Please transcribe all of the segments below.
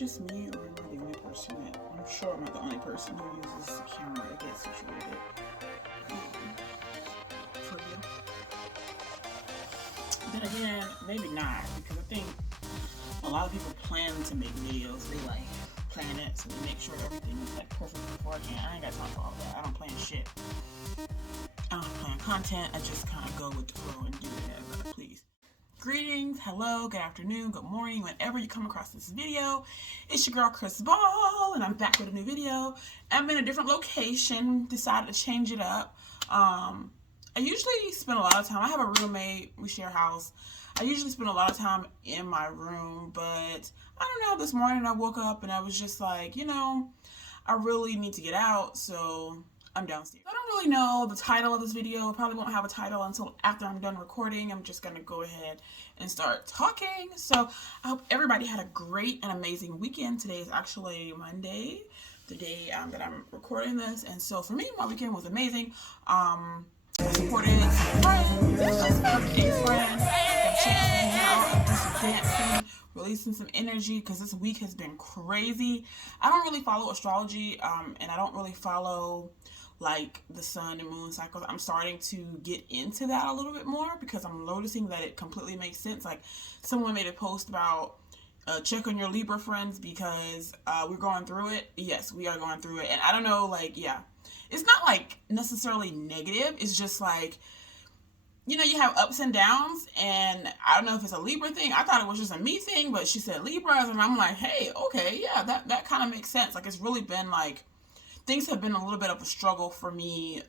just me, or am I the only person that, I'm sure I'm not the only person who uses the camera to get situated for you. But again, maybe not, because I think a lot of people plan to make videos. They like plan it, so they make sure everything is like perfect beforehand. I ain't got time for all that. I don't plan shit. I don't plan content. I just kind of go with the flow and do it as I please. Greetings, hello, good afternoon, good morning, whenever you come across this video. It's your girl Chris Ball, and I'm back with a new video. I'm in a different location, decided to change it up. I usually spend a lot of time, I have a roommate, we share a house. I usually spend a lot of time in my room, but I don't know, this morning I woke up and I was just like, you know, I really need to get out, so I'm downstairs. I don't really know the title of this video. I probably won't have a title until after I'm done recording. I'm just gonna go ahead and start talking. So I hope everybody had a great and amazing weekend. Today is actually Monday, the day that I'm recording this. And so for me, my weekend was amazing. I supported some friends, just a friend, hanging out, do some dancing, releasing some energy, because this week has been crazy. I don't really follow astrology, and I don't really follow like the sun and moon cycles. I'm starting to get into that a little bit more because I'm noticing that it completely makes sense. Like someone made a post about check on your Libra friends because we're going through it. Yes, we are going through it. And I don't know, like, yeah, it's not like necessarily negative. It's just like, you know, you have ups and downs, and I don't know if it's a Libra thing. I thought it was just a me thing, but she said Libras, and I'm like, hey, okay, yeah, that kind of makes sense. Like, it's really been like, things have been a little bit of a struggle for me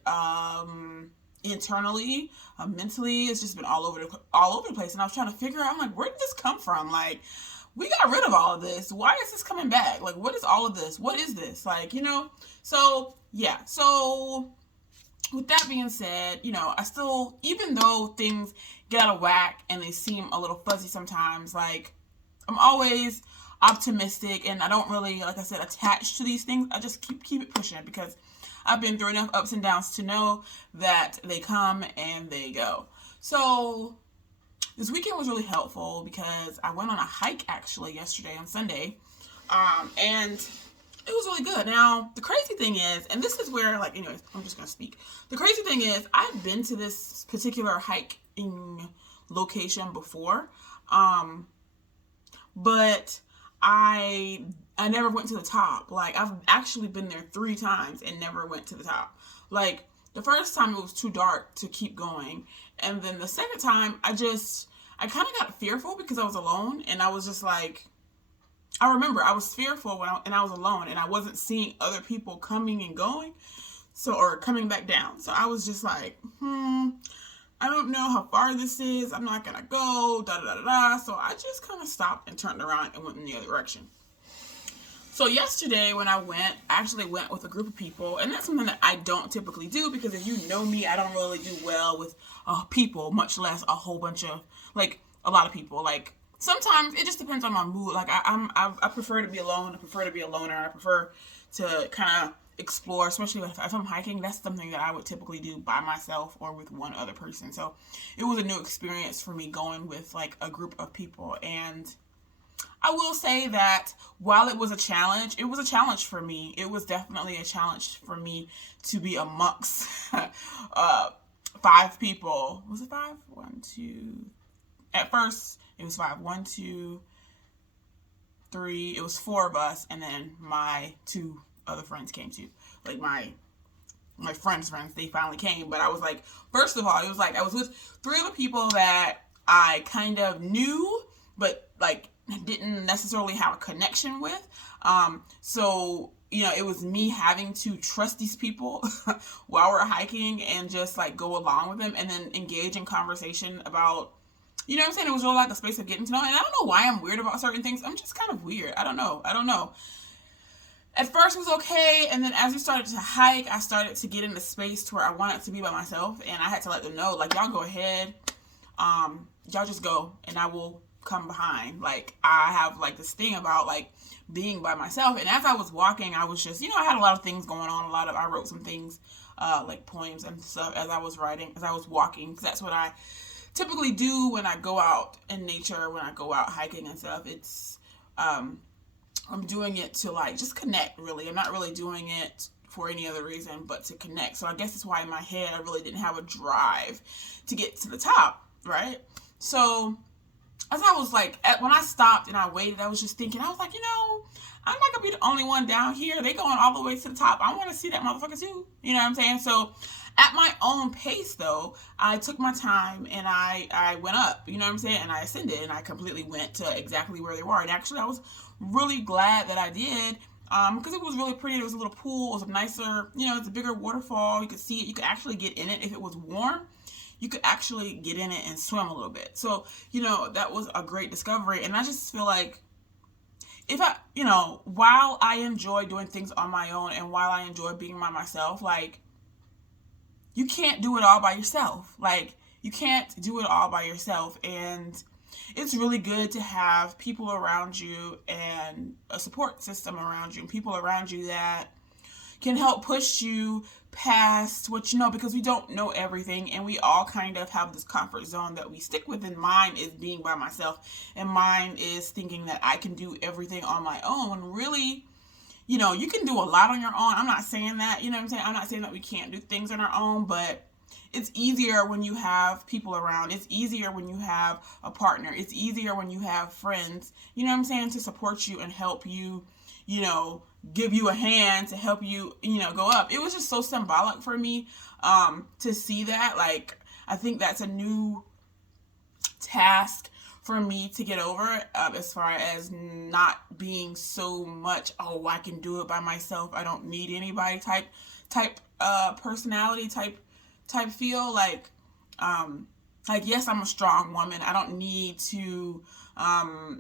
internally, mentally. It's just been all over the place, and I was trying to figure out, I'm like, where did this come from? Like, we got rid of all of this. Why is this coming back? Like, what is all of this? What is this? Like, you know? So, yeah. So, with that being said, you know, I still, even though things get out of whack and they seem a little fuzzy sometimes, like, I'm always optimistic, and I don't really, like I said, attach to these things. I just keep it pushing because I've been through enough ups and downs to know that they come and they go. So this weekend was really helpful because I went on a hike actually yesterday on Sunday, and it was really good. Now, the crazy thing is, and this is where, like, anyways, I'm just going to speak. The crazy thing is, I've been to this particular hiking location before, but I never went to the top. Like, I've actually been there 3 times and never went to the top. Like, the first time it was too dark to keep going. And then the second time, I kind of got fearful because I was alone, and I was just like, I remember I was fearful and I was alone, and I wasn't seeing other people coming and going, or coming back down. So I was just like, I don't know how far this is. I'm not gonna go, da da da da. So I just kind of stopped and turned around and went in the other direction. So yesterday when I actually went with a group of people, and that's something that I don't typically do because if you know me, I don't really do well with people, much less a whole bunch of, like, a lot of people. Like, sometimes it just depends on my mood. Like, I prefer to be alone. I prefer to be a loner. I prefer to kind of explore, especially if I'm hiking. That's something that I would typically do by myself or with one other person. So it was a new experience for me going with, like, a group of people. And I will say that while it was a challenge for me. It was definitely a challenge for me to be amongst 5 people. Was it 5? 1, 2. At first, it was 5. 1, 2, 3. It was 4 of us, and then my 2 other friends came too. Like, my friends, they finally came. But I was like, first of all, it was like I was with 3 other people that I kind of knew, but, like, didn't necessarily have a connection with. So, you know, it was me having to trust these people while we're hiking and just, like, go along with them and then engage in conversation about, you know what I'm saying? It was really like a space of getting to know. And I don't know why I'm weird about certain things. I'm just kind of weird. I don't know. At first it was okay, and then as we started to hike, I started to get in the space to where I wanted to be by myself, and I had to let them know, like, y'all go ahead, y'all just go, and I will come behind. Like, I have, like, this thing about, like, being by myself, and as I was walking, I was just, you know, I had a lot of things going on, I wrote some things, like poems and stuff as I was walking, because that's what I typically do when I go out in nature, when I go out hiking and stuff. It's, I'm doing it to like just connect, really. I'm not really doing it for any other reason but to connect. So I guess that's why in my head I really didn't have a drive to get to the top, right? So as I was like, when I stopped and I waited, I was just thinking, I was like, I'm not gonna be the only one down here. They going all the way to the top. I want to see that motherfucker too. You know what I'm saying? So at my own pace, though, I took my time and I went up. You know what I'm saying? And I ascended and I completely went to exactly where they were. And actually, I was really glad that I did. Because it was really pretty. There was a little pool. It was a nicer, it's a bigger waterfall. You could see it. You could actually get in it if it was warm. You could actually get in it and swim a little bit. So, that was a great discovery. And I just feel like while I enjoy doing things on my own and while I enjoy being by myself, like, you can't do it all by yourself. Like, you can't do it all by yourself. And it's really good to have people around you and a support system around you and people around you that can help push you past what you know, because we don't know everything and we all kind of have this comfort zone that we stick with, and mine is being by myself and mine is thinking that I can do everything on my own. Really, you can do a lot on your own. I'm not saying that, what I'm saying? I'm not saying that we can't do things on our own, but it's easier when you have people around. It's easier when you have a partner. It's easier when you have friends, what I'm saying, to support you and help you, give you a hand to help you, go up. It was just so symbolic for me to see that. Like, I think that's a new task for me to get over, as far as not being so much, oh, I can do it by myself, I don't need anybody type personality, type feel. Like, yes, I'm a strong woman. I don't need to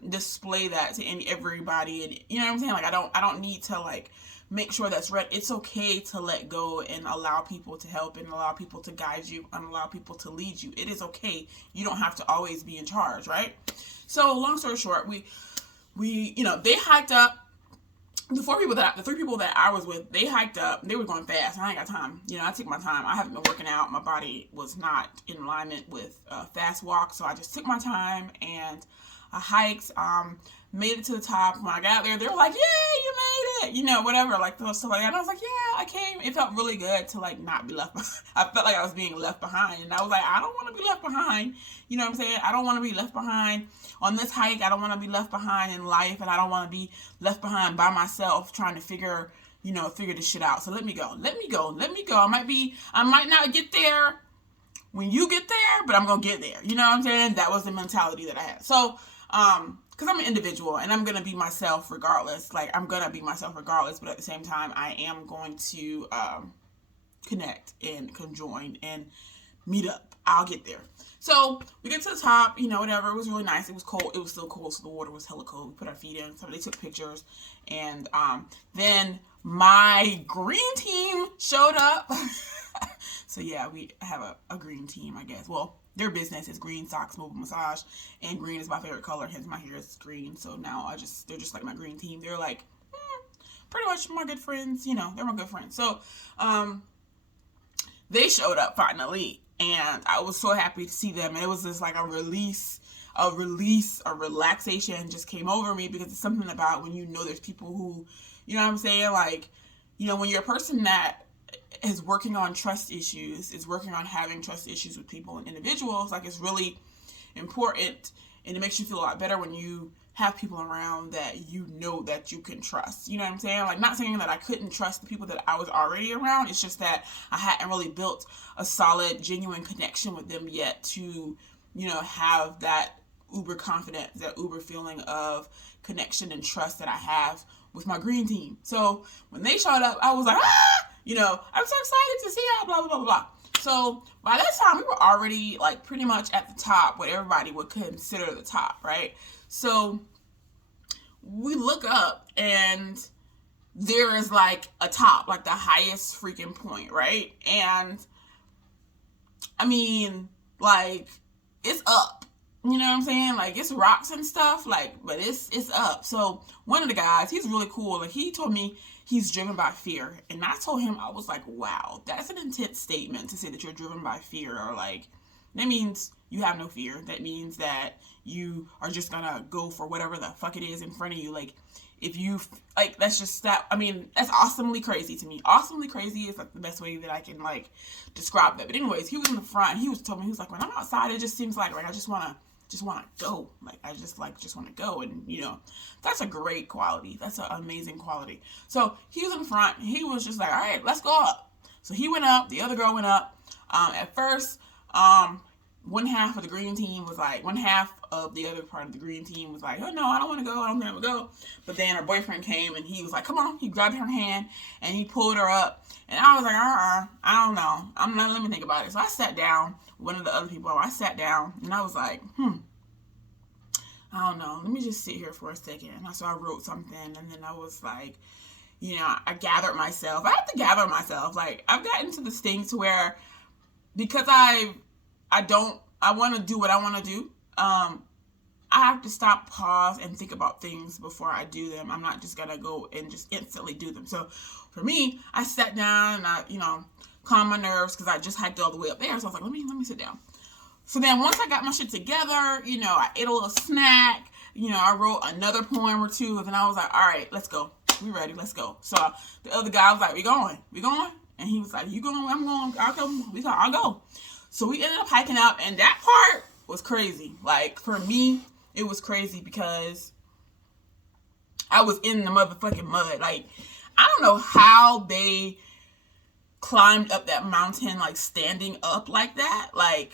display that to everybody, and you know what I'm saying? Like, I don't need to like make sure that's right. It's okay to let go and allow people to help and allow people to guide you and allow people to lead you. It is okay. You don't have to always be in charge, right? So long story short, we they hiked up. The three people that I was with, they hiked up. They were going fast. I ain't got time. I took my time. I haven't been working out. My body was not in alignment with fast walk, so I just took my time and I hiked. Made it to the top. When I got there, they were like, "Yay, you made it!" Whatever, like stuff like that. And I was like, "Yeah, I came." It felt really good to like not be left behind. I felt like I was being left behind, and I was like, "I don't want to be left behind." You know what I'm saying? I don't want to be left behind on this hike. I don't want to be left behind in life, and I don't want to be left behind by myself trying to figure this shit out. So let me go. I might not get there when you get there, but I'm gonna get there. You know what I'm saying? That was the mentality that I had. So, because I'm an individual and I'm gonna be myself regardless. Like, I'm gonna be myself regardless, but at the same time, I am going to connect and conjoin and meet up. I'll get there. So we get to the top, whatever. It was really nice. It was cold. It was still cold, so the water was hella cold. We put our feet in. So they took pictures, and then my green team showed up. So yeah, we have a green team, I guess. Well, their business is Green Socks Mobile Massage, and green is my favorite color. Hence my hair is green. So now they're just like my green team. They're like pretty much my good friends. They're my good friends. So they showed up finally, and I was so happy to see them. And it was just like a relaxation just came over me, because it's something about when there's people who, what I'm saying, like, when you're a person that is working on trust issues, is working on having trust issues with people and individuals, like, it's really important, and it makes you feel a lot better when you have people around that that you can trust. You know what I'm saying? Like, not saying that I couldn't trust the people that I was already around. It's just that I hadn't really built a solid, genuine connection with them yet to, have that uber confidence, that uber feeling of connection and trust that I have with my green team. So when they showed up, I was like, I'm so excited to see y'all, blah, blah, blah, blah. So by that time, we were already like pretty much at the top, what everybody would consider the top, right? So we look up and there is like a top, like the highest freaking point, right? And I mean, like, it's up. You know what I'm saying? Like, it's rocks and stuff, like, but it's up. So one of the guys, he's really cool. Like, he told me he's driven by fear. And I told him, I was like, wow, that's an intense statement to say that you're driven by fear, or like, That means you have no fear. That means that you are just gonna go for whatever the fuck it is in front of you. Like, if you, like, that's just that, I mean, that's awesomely crazy to me. Awesomely crazy is like the best way that I can like describe that. But anyways, he was in the front. He was told me, he was like, when I'm outside, it just seems like I just want to go. Like, I just want to go. And, you know, that's a great quality. That's an amazing quality. So he was in front. He was just like, all right, let's go up. So he went up. The other girl went up. At first, one half of the green team was like, one half of the other part of the green team was like, oh no, I don't want to go. I don't want to go. But then her boyfriend came and he was like, come on. He grabbed her hand and he pulled her up. And I was like, I don't know. I'm not, let me think about it. So I sat down. One of the other people, I sat down and I was like, I don't know. Let me just sit here for a second. And so I wrote something and then I was like, you know, I gathered myself. I have to gather myself. Like, I've gotten to this thing to where, because I want to do what I want to do. I have to stop, pause, and think about things before I do them. I'm not just going to go and just instantly do them. So for me, I sat down and I, you know, calmed my nerves because I just hiked all the way up there. So I was like, let me sit down. So then once I got my shit together, you know, I ate a little snack, you know, I wrote another poem or two, and then I was like, all right, let's go. We ready, let's go. So the other guy was like, we going? And he was like, you going? I'm going. I'll go. So we ended up hiking up, and that part was crazy. Like, for me, it was crazy because I was in the motherfucking mud. Like, I don't know how they climbed up that mountain, like, standing up like that. Like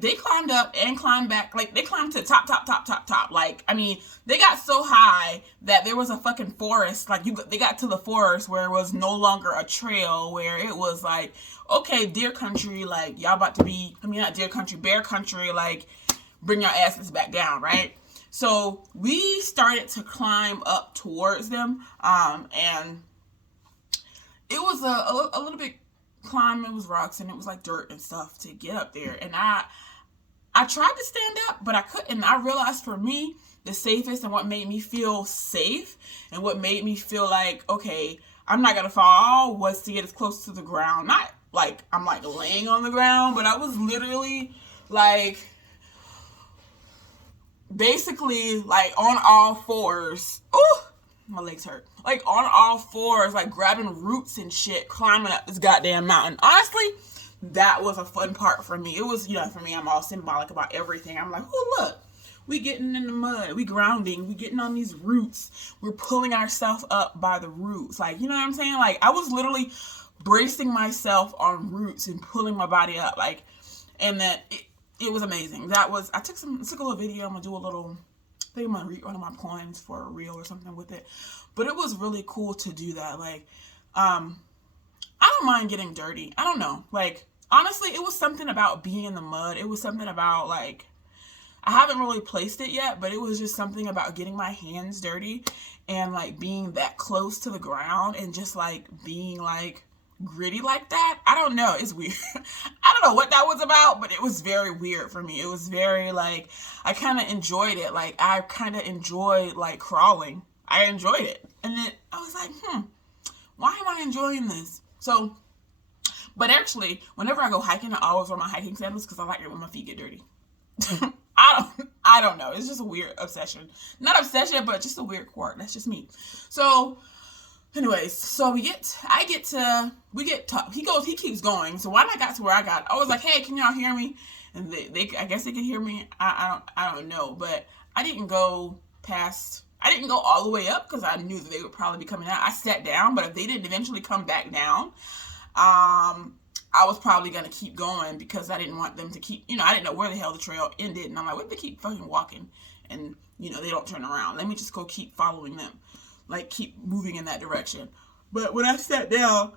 they climbed up and climbed back. Like, they climbed to the top. Like, I mean, they got so high that there was a fucking forest. Like, they got to the forest where it was no longer a trail, where it was like, okay, deer country, like, y'all about to be, I mean, not deer country, bear country, like, bring your asses back down, right? So we started to climb up towards them, and it was a little bit climb. It was rocks and it was like dirt and stuff to get up there, and I tried to stand up, but I couldn't. And I realized, for me, the safest and what made me feel safe and what made me feel like, okay, I'm not gonna fall, was to get as close to the ground. Not like I'm like laying on the ground, but I was literally like basically like on all fours. Ooh, my legs hurt. Like on all fours, like grabbing roots and shit, climbing up this goddamn mountain. Honestly, that was a fun part for me. It was, you know, for me, I'm all symbolic about everything. I'm like, oh, look, we getting in the mud, we grounding, we getting on these roots, we're pulling ourselves up by the roots. Like, you know what I'm saying? Like, I was literally bracing myself on roots and pulling my body up. Like, and then it was amazing. That was, I took a little video. I'm gonna do a little, I think I'm gonna read one of my poems for a reel or something with it. But it was really cool to do that. Like, I don't mind getting dirty. I don't know. Like, honestly, it was something about being in the mud. It was something about, like, I haven't really placed it yet, but it was just something about getting my hands dirty and, like, being that close to the ground and just, like, being, like, gritty like that. I don't know. It's weird. I don't know what that was about, but it was very weird for me. It was very, like, I kind of enjoyed it. Like, I kind of enjoyed, like, crawling. I enjoyed it. And then I was like, why am I enjoying this? So, but actually, whenever I go hiking, I always wear my hiking sandals because I like it when my feet get dirty. I don't know. It's just a weird obsession. Not obsession, but just a weird quirk. That's just me. So, anyways, so we get to, he keeps going. So when I got to where I got, I was like, hey, can y'all hear me? And they I guess they can hear me. I don't know, but I didn't go all the way up because I knew that they would probably be coming out. I sat down, but if they didn't eventually come back down, I was probably going to keep going because I didn't want them to keep, I didn't know where the hell the trail ended. And I'm like, what if they keep fucking walking and, they don't turn around? Let me just go keep following them. Like, keep moving in that direction. But when I sat down,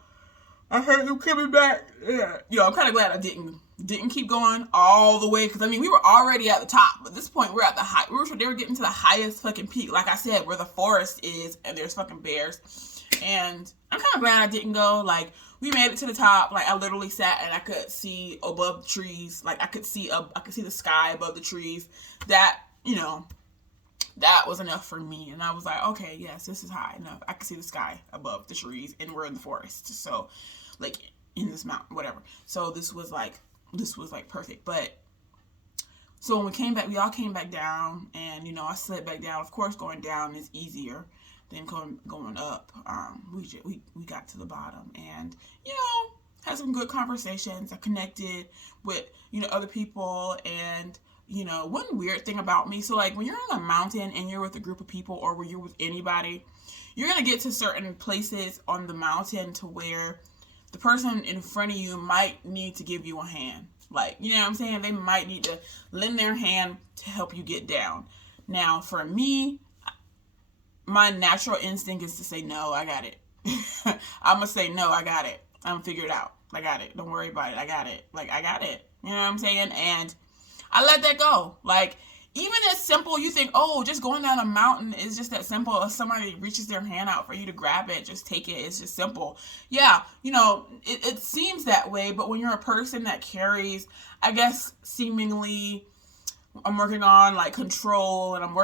I heard them coming back. Yeah. I'm kind of glad I didn't keep going all the way. Because, we were already at the top. At this point, we're at the high. They were getting to the highest fucking peak. Like I said, where the forest is and there's fucking bears. And I'm kind of glad I didn't go. Like, we made it to the top. Like, I literally sat and I could see above the trees. Like, I could see the sky above the trees. That, that was enough for me. And I was like, okay, yes, this is high enough. I could see the sky above the trees and we're in the forest. So, like, in this mountain, whatever. So this was like perfect. But So when we came back, we all came back down, and I slid back down. Of course, going down is easier than going up. We got to the bottom, and had some good conversations. I connected with other people, and one weird thing about me. So like when you're on a mountain and you're with a group of people, or when you're with anybody, you're gonna get to certain places on the mountain to where the person in front of you might need to give you a hand. Like, you know what I'm saying? They might need to lend their hand to help you get down. Now, for me, my natural instinct is to say, no, I got it. I'm going to say, no, I got it. I'm going to figure it out. I got it. Don't worry about it. I got it. Like, I got it. You know what I'm saying? And I let that go. Like, even as simple, you think, oh, just going down a mountain is just that simple. If somebody reaches their hand out for you to grab it, just take it. It's just simple. Yeah, it seems that way, but when you're a person that carries, I guess, seemingly, I'm working on like control, and I'm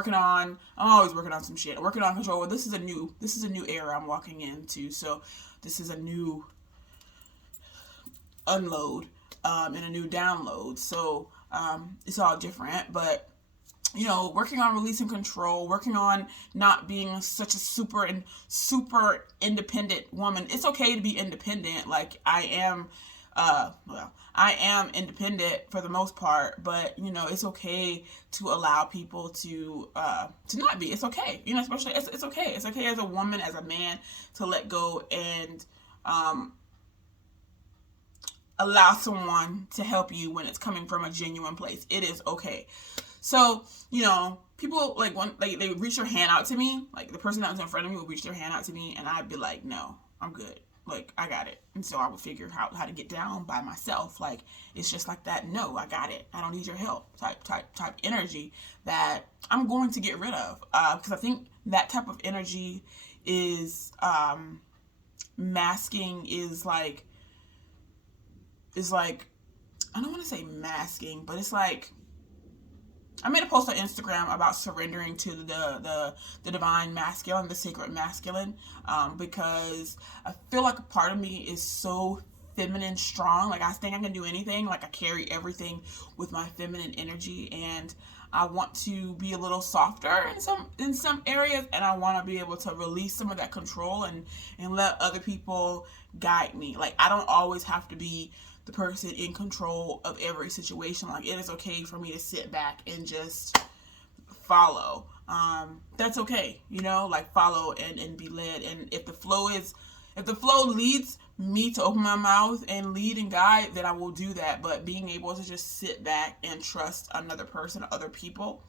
always working on some shit. I'm working on control. This is a new era I'm walking into. So this is a new unload and a new download. So it's all different, but working on releasing control, working on not being such a super independent woman. It's okay to be independent. Like I am independent for the most part, but it's okay to allow people to not be. It's okay. Especially it's okay. It's okay as a woman, as a man, to let go and allow someone to help you when it's coming from a genuine place. It is okay. So, people like when they reach their hand out to me, like the person that was in front of me would reach their hand out to me, and I'd be like, no, I'm good. Like, I got it. And so I would figure out how to get down by myself. Like, it's just like that. No, I got it. I don't need your help type energy that I'm going to get rid of. Because I think that type of energy is masking, is like, I don't want to say masking, but it's like, I made a post on Instagram about surrendering to the divine masculine, the sacred masculine, because I feel like a part of me is so feminine strong. Like I think I can do anything. Like I carry everything with my feminine energy, and I want to be a little softer in some areas, and I want to be able to release some of that control and let other people guide me. Like I don't always have to be the person in control of every situation. Like it is okay for me to sit back and just follow. That's okay, like follow and be led. And if the flow leads me to open my mouth and lead and guide, then I will do that. But being able to just sit back and trust another person, other people,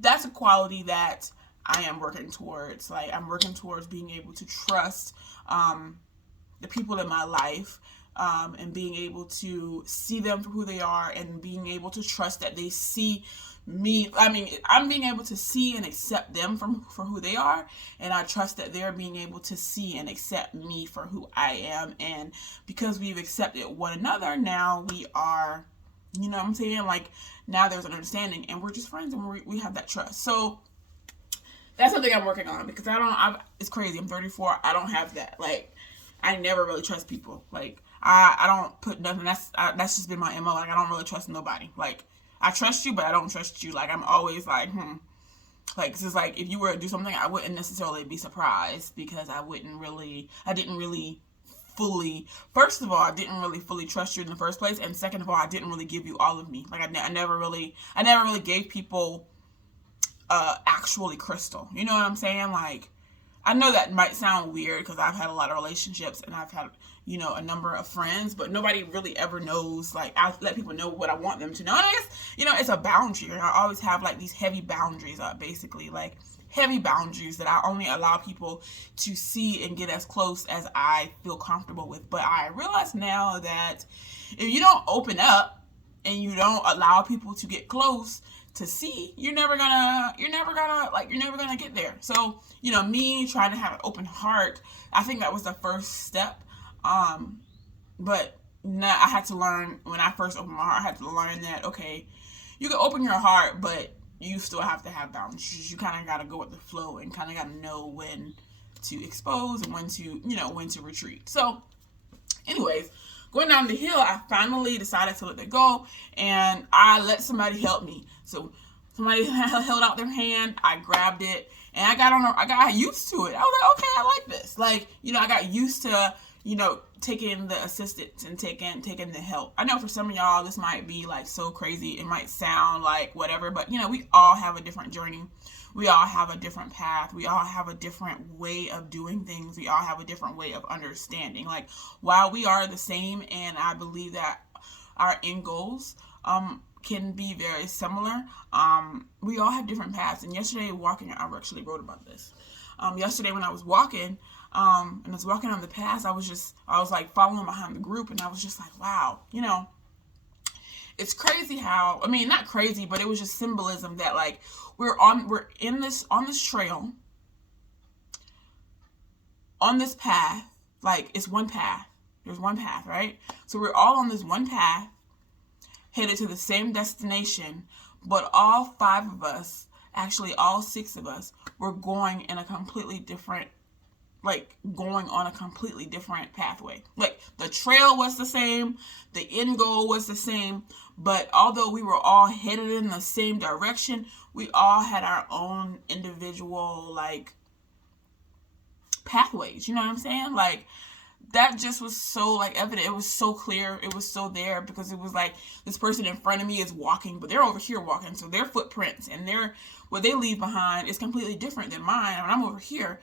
that's a quality that I am working towards. Like I'm working towards being able to trust the people in my life, and being able to see them for who they are, and being able to trust that they see me. I mean, I'm being able to see and accept them for who they are, and I trust that they're being able to see and accept me for who I am. And because we've accepted one another, now we are, what I'm saying? Like now there's an understanding, and we're just friends, and we have that trust. So that's something I'm working on, because it's crazy. I'm 34. I don't have that. Like I never really trust people. Like I don't put nothing. That's just been my MO. Like I don't really trust nobody. Like I trust you, but I don't trust you. Like I'm always like, Like this is like if you were to do something, I wouldn't necessarily be surprised, because I didn't really fully. First of all, I didn't really fully trust you in the first place, and second of all, I didn't really give you all of me. Like I never really gave people actually crystal. You know what I'm saying? Like I know that might sound weird, because I've had a lot of relationships and I've had, a number of friends, but nobody really ever knows. Like I let people know what I want them to know. And I guess, it's a boundary. I always have like these heavy boundaries, basically like heavy boundaries that I only allow people to see and get as close as I feel comfortable with. But I realize now that if you don't open up and you don't allow people to get close to see, you're never gonna get there. So, me trying to have an open heart, I think that was the first step. But now I had to learn, when I first opened my heart, I had to learn that, okay, you can open your heart, but you still have to have boundaries. You kind of got to go with the flow, and kind of got to know when to expose and when to retreat. So anyways, going down the hill, I finally decided to let it go, and I let somebody help me. So somebody held out their hand, I grabbed it, and I got used to it. I was like, okay, I like this. Like, I got used to, taking the assistance and taking the help. I know for some of y'all this might be like so crazy. It might sound like whatever, but we all have a different journey. We all have a different path. We all have a different way of doing things. We all have a different way of understanding. Like, while we are the same, and I believe that our end goals can be very similar, we all have different paths. And yesterday walking, I actually wrote about this. Yesterday when I was walking, and I was walking on the path, I was like following behind the group, and I was just like, wow, it's crazy how, not crazy, but it was just symbolism that like we're on this trail, on this path. Like, it's one path. There's one path, right? So we're all on this one path, headed to the same destination, but all 5 of us, actually all 6 of us, were going in a completely different, going on a completely different pathway. Like, the trail was the same, the end goal was the same, but although we were all headed in the same direction, we all had our own individual, pathways. You know what I'm saying? Like, that just was so evident. It was so clear. It was so there, because it was like this person in front of me is walking, but they're over here walking. So their footprints and what they leave behind is completely different than mine. And I'm over here,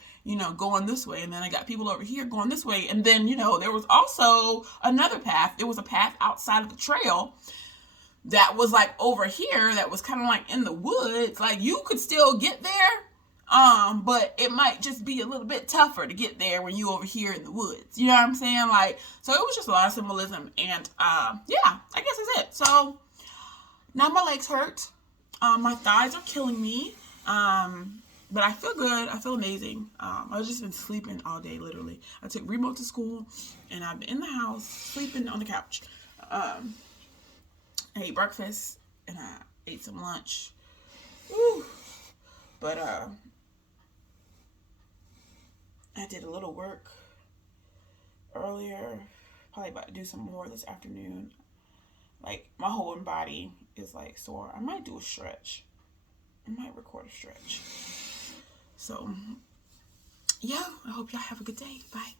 going this way. And then I got people over here going this way. And then, there was also another path. There was a path outside of the trail that was over here, that was kind of in the woods. Like, you could still get there. But it might just be a little bit tougher to get there when you over here in the woods. You know what I'm saying? So it was just a lot of symbolism, and yeah, I guess that's it. So now my legs hurt. My thighs are killing me. But I feel good. I feel amazing. I've just been sleeping all day, literally. I took Remo to school, and I've been in the house sleeping on the couch. I ate breakfast, and I ate some lunch. Woo. But I did a little work earlier, probably about to do some more this afternoon. Like, my whole body is sore. I might do a stretch. I might record a stretch. So, yeah, I hope y'all have a good day. Bye.